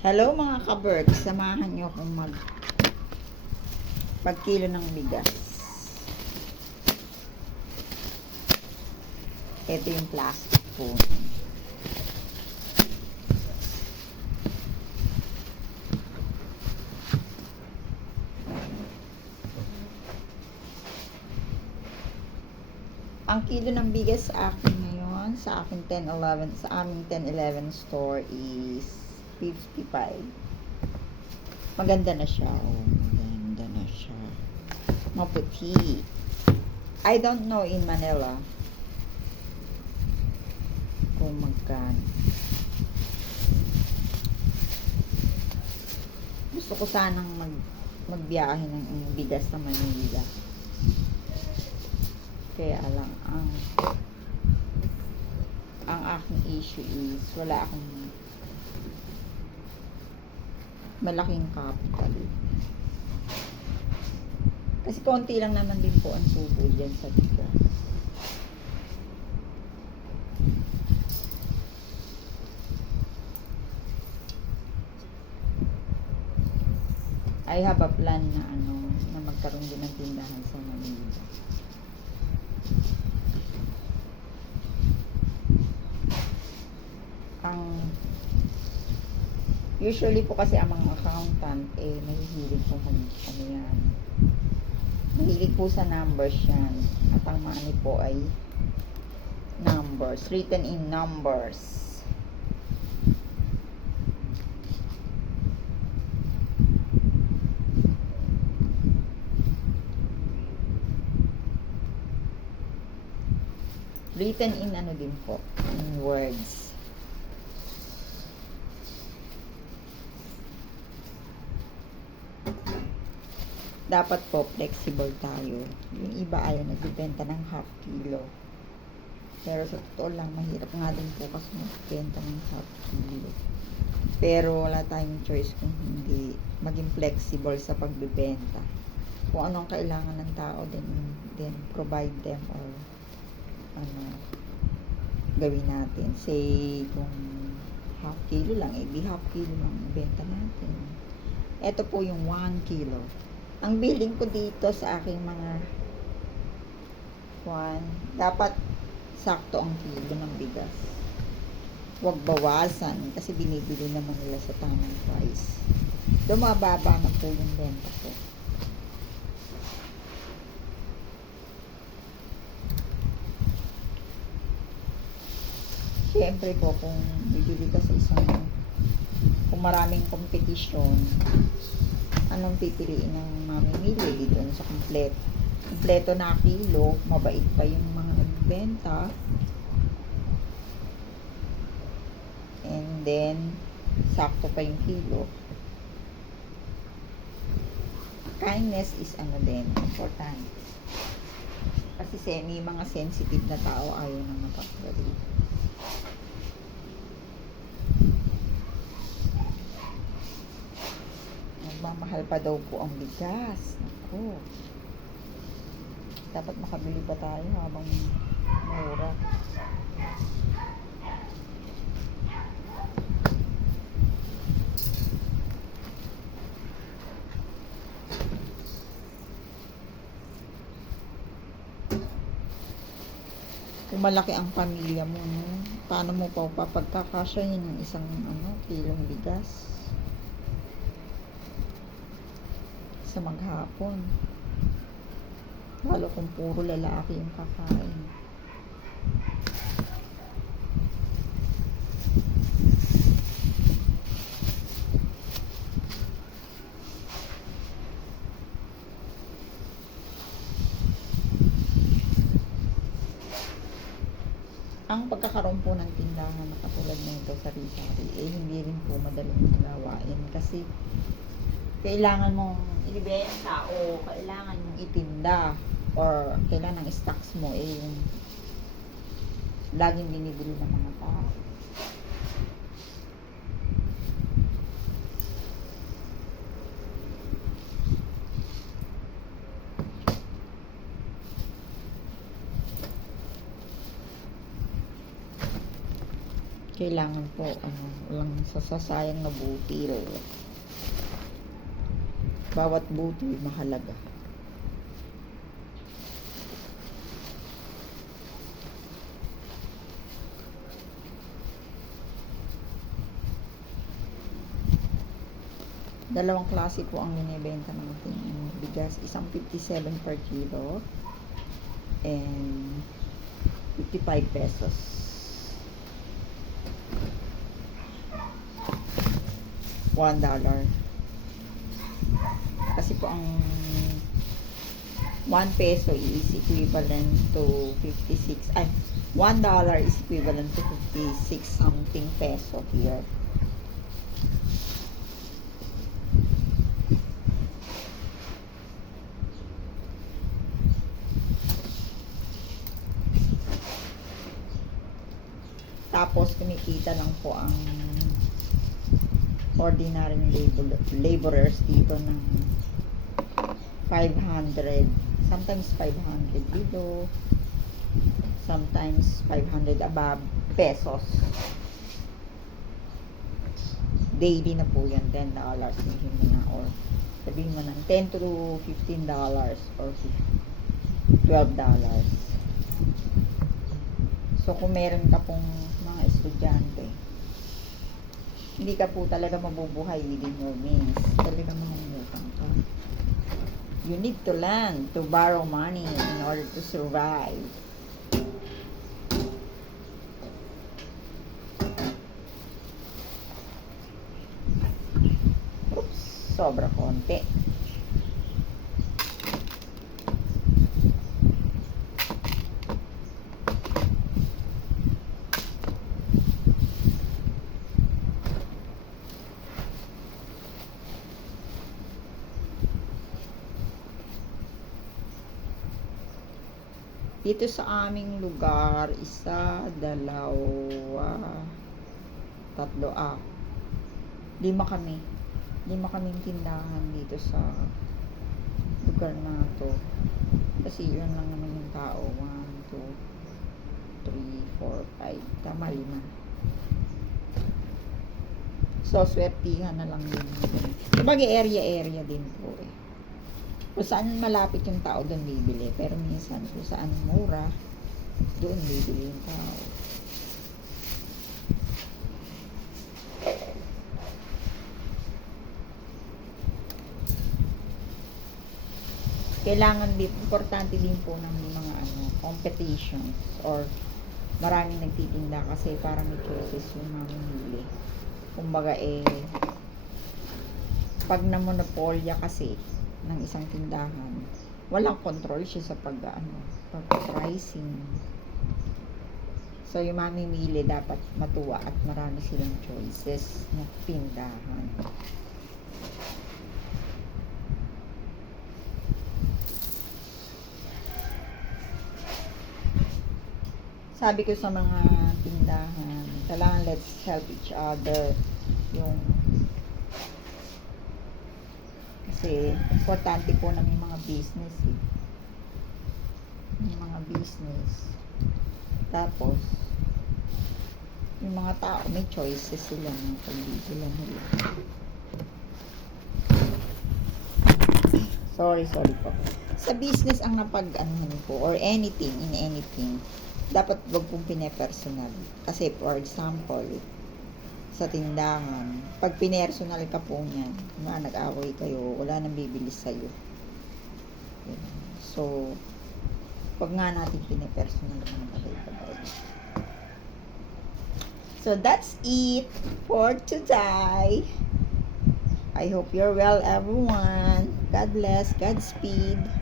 Hello mga kaberg, samahan niyo akong mag pagkilo ng bigas. Ito yung plastic po. Ang kilo ng bigas sa akin ngayon, sa aking 10-11, sa aming 10-11 store is 55. Maganda na siya. Oh, maganda na siya. Maputi. I don't know in Manila kung magkano. Gusto ko sanang mag magbiyahe ng bigas sa Manila. Kaya lang, ang ang aking issue is wala akong malaking capital. Kasi konti lang naman din po ang tubo dyan sa bigas. I have a plan na ano, na magkaroon din ng tindahan sa Manila. ang usually po kasi ang mga accountant eh mahihilig po kung ano yan. Mahilig po sa numbers yan. At ang money po ay numbers written in numbers. Written in ano din po? In words dapat po flexible tayo. Yung iba ayaw nagbibenta ng half kilo. Pero sa totoo lang, mahirap nga din po kasi magbenta ng half kilo. Pero wala tayong choice kung hindi maging flexible sa pagbibenta. Kung anong kailangan ng tao, then, then provide them or ano, gawin natin. Say, kung half kilo lang, eh di half kilo lang ang benta natin. Ito po yung 1 kilo. Ang billing ko dito sa aking mga one, dapat sakto ang kilo ng bigas. Huwag bawasan kasi binibili naman nila sa tamang price. Dumababa na po yung benta ko. Siyempre po kung bibili ka sa isang kung maraming kompetisyon, anong pipiliin ng mamimili dito sa kompleto. Kompleto na kilo, mabait pa yung mga nagbenta. And then, sakto pa yung kilo. Kindness is ano din, important. Kasi semi, mga sensitive na tao ayaw nang mapagdali. Nagmamahal pa daw po ang bigas. Naku. Dapat makabili pa tayo habang mura. Kung malaki ang pamilya mo, no? paano mo pa papagkakasya yun ng isang ano, kilong bigas? Sa maghapon. Lalo kung puro lalaki yung kakain. Ang pagkakaroon po ng tindahan na katulad nito sa Rizari, eh hindi rin po madaling gawain kasi kailangan mong ibenta o kailangan mong itinda or kailangan ng stocks mo eh yung laging binibili ng mga tao. Kailangan po, ano, walang sasasayang na butil. Bawat butil mahalaga. Dalawang klase po ang binibenta natin bigas. Isang 57 per kilo and 55 pesos. One dollar. Po ang 1 peso is equivalent to 56 ay 1 dollar is equivalent to 56 something peso here. Tapos kumikita lang po ang ordinary labor, laborers dito ng 500 sometimes 500 dito. Sometimes 500 above pesos. Daily na po yan 10 dollars. Mo na or sabihin mo ng 10 to 15 dollars or 12 dollars. So kung meron ka pong mga estudyante hindi ka po talaga mabubuhay within your means. Talaga mangungutang ka you need to learn to borrow money in order to survive Oops, sobra konti. Dito sa aming lugar, isa, dalawa, tatlo, ah, lima kami. Lima kaming tindahan dito sa lugar na to. Kasi yun lang naman yung tao. One, two, three, four, five. Tama, lima. So, swertihan na lang din. Sabagay area-area din po eh. Kung saan malapit yung tao, doon bibili. Pero minsan, kung saan mura, doon bibili yung tao. Kailangan din, importante din po ng mga ano, competitions or maraming nagtitinda kasi para may choices yung mamimili. Kumbaga eh, pag namonopolya kasi ng isang tindahan, walang control siya sa pag ano, pag-pricing. So, yung mamimili dapat matuwa at marami silang choices na tindahan. Sabi ko sa mga tindahan, kailangan let's help each other. Yung kasi importante po ng mga business eh. Yung mga business. Tapos, yung mga tao, may choices sila ng pagbibila nila. Sorry, sorry po. Sa business ang napag ano po, or anything, in anything, dapat wag pong pinepersonal. Kasi, for example, sa tindahan, pag pinersonal ka po niyan, nga nag-away kayo, wala nang bibili sa'yo. So, wag nga natin pinepersonal ang mga bagay-bagay. So, that's it for today. I hope you're well, everyone. God bless. Godspeed.